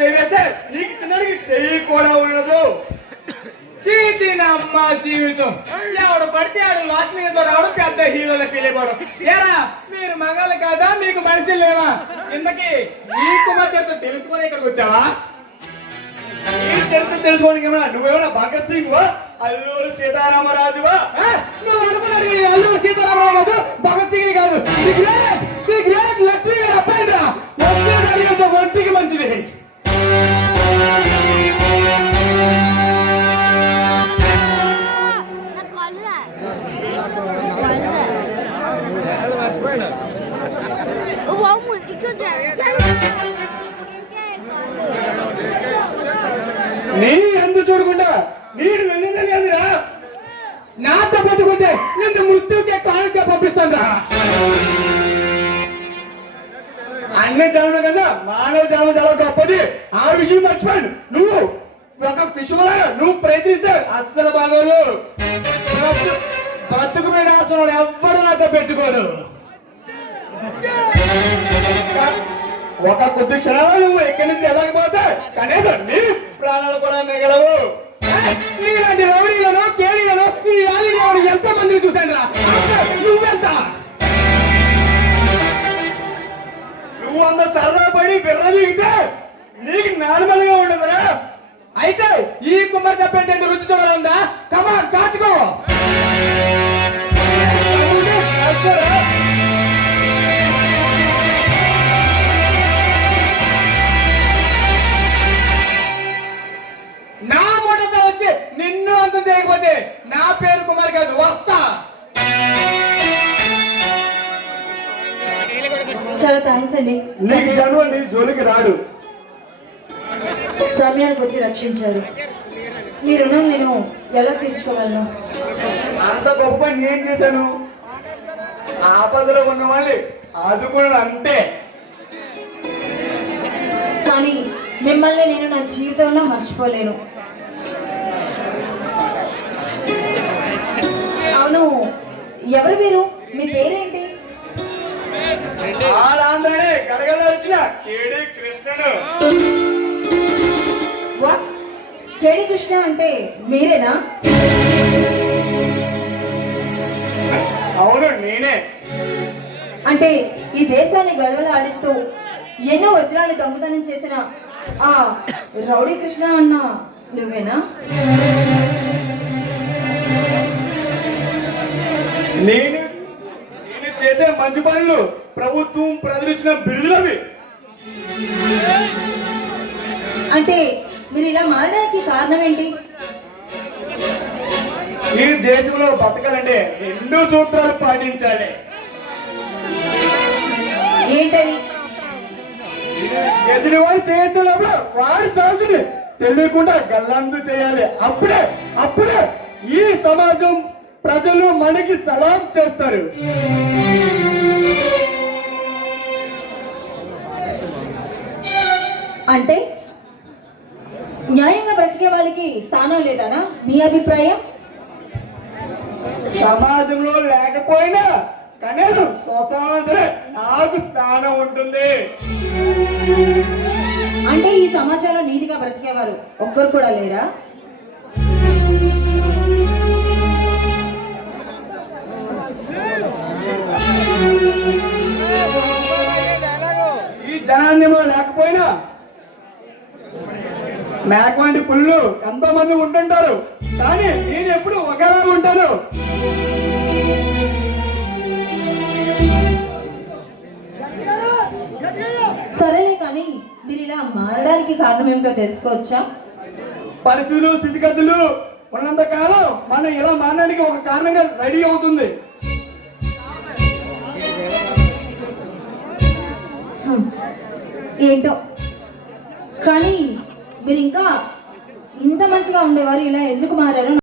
చేయవేస్తే నీకు తినడానికి చెయ్యి కూడా ఉండదు. చీటినమ్మ జీవితం. ఎవడు పడితే ఆడు లాస్ట్ మీద రావడం పెద్ద హీరోల ఫీల్ అయిపోవడం. ఏరా మీరు మగాళ్ళు కాదా, మీకు మనుషులు లేవా? ఇంతకీ ఈ కుమార్తెతో తెలుసుకొని ఇక్కడికి వచ్చావా? తెలుసుకోవడానికి నువ్వేమన్నా భగత్ సింగ్ వా, అల్లూరు సీతారామరాజువా? నువ్వు అనుకున్నాడు అల్లూరు సీతారామరాజు కాదు, భగత్ సింగ్ కాదు, లక్ష్మీ గారు అబ్బాయిరా. ఒంటికి మంచిది. నీ ఎందు చూడకుండా నీడు వెళ్ళిందని కాదురా, నాతో పట్టుకుంటే నిన్ను మృత్యుకే కానుక పంపిస్తాను. అన్ని జాముల కన్నా మానవ జామ చాలా గొప్పది. ఆ విషయం మర్చిపోయాను. నువ్వు ఒక విషయంలో నువ్వు ప్రయత్నిస్తే అస్సలు బాగోదు. బతుకు మీద అసలు ఎవ్వడు నాతో పెట్టుకోడు. ఒక కొద్ది క్షణాలు నువ్వు ఎక్కడి నుంచి వెళ్ళకపోతే కనీసం నీ ప్రాణాలు కూడా మిగలవు. నీలాంటి రౌడీలను కేడీలను ఈ ఆలిని ఎంత మందిని చూశాను. నువ్వెంత? నువ్వు అంత సరదా పడి బిర్రలిగితే నీకు నార్మల్ గా ఉండదురా. అయితే ఈ కుమార్తె పెంటే రుచి చూడాలందా? కమా కాచుకో. నా మూటతో వచ్చి నిన్ను అంతం చేయకపోతే నా పేరు కుమార్ కాదు, వస్తా. చాలా థ్యాంక్స్ అండి. నీకు చదువు నీ జోలికి రాడు. సమయానికి వచ్చి రక్షించారు. మీ రుణం నేను ఎలా తీర్చుకోగలను? అంత గొప్ప నేను చేశాను. ఆపదలో ఉన్న వాళ్ళు ఆదుకున్నాను అంతే. కానీ మిమ్మల్ని నేను నా జీవితంలో మర్చిపోలేను. అవును, ఎవరు మీరు? మీ పేరేంటి? ఆంధ్రనే గడగల్లో వచ్చిన కేడి కృష్ణను. కేడి కృష్ణ అంటే మీరేనా? అవును నేనే. అంటే ఈ దేశాన్ని గలవలాడిస్తూ ఎన్నో వజ్రాలు దొంగతనం చేసిన ఆ రౌడీ కృష్ణ అన్న నువ్వేనా? నేను చేసే మంచి పనులు ప్రభుత్వం ప్రజలు ఇచ్చిన బిరుదులవి. అంటే మీరు ఇలా మారడానికి కారణం ఏంటి? ఈ దేశంలో బతకాలంటే 2 సూత్రాలు పాటించాలి. ఏంటని? ఎదురువాడు చేస్తున్నప్పుడు వాడి సాగుతుంది తెలియకుండా గల్లందు చేయాలి. అప్పుడే ఈ సమాజం ప్రజలు మనకి సలాం చేస్తారు. అంటే న్యాయంగా బ్రతికే వాళ్ళకి స్థానం లేదనా మీ అభిప్రాయం? సమాజంలో లేకపోయినా కనీసం స్వసమాజంలో నాకు స్థానం ఉంటుంది. అంటే ఈ సమాజంలో నీతిగా బ్రతికేవారు ఒక్కరు కూడా లేరా? ఈ జనాన్యమో లేకపోయినా మేకవంటి పుల్లు ఎంతో మంది ఉంటుంటారు. కానీ నేను ఎప్పుడు ఒకేలా ఉంటాను. సరేలే, కానీ మీరు ఇలా మారడానికి కారణం ఏమిటో తెలుసుకోవచ్చా? పరిస్థితులు స్థితిగతులు ఉన్నంత కాలం మనం ఇలా మారడానికి ఒక కారణంగా రెడీ అవుతుంది. ఏంటో కానీ మీరు ఇంకా ఇంత మంచిగా ఉండేవారు ఇలా ఎందుకు మారారో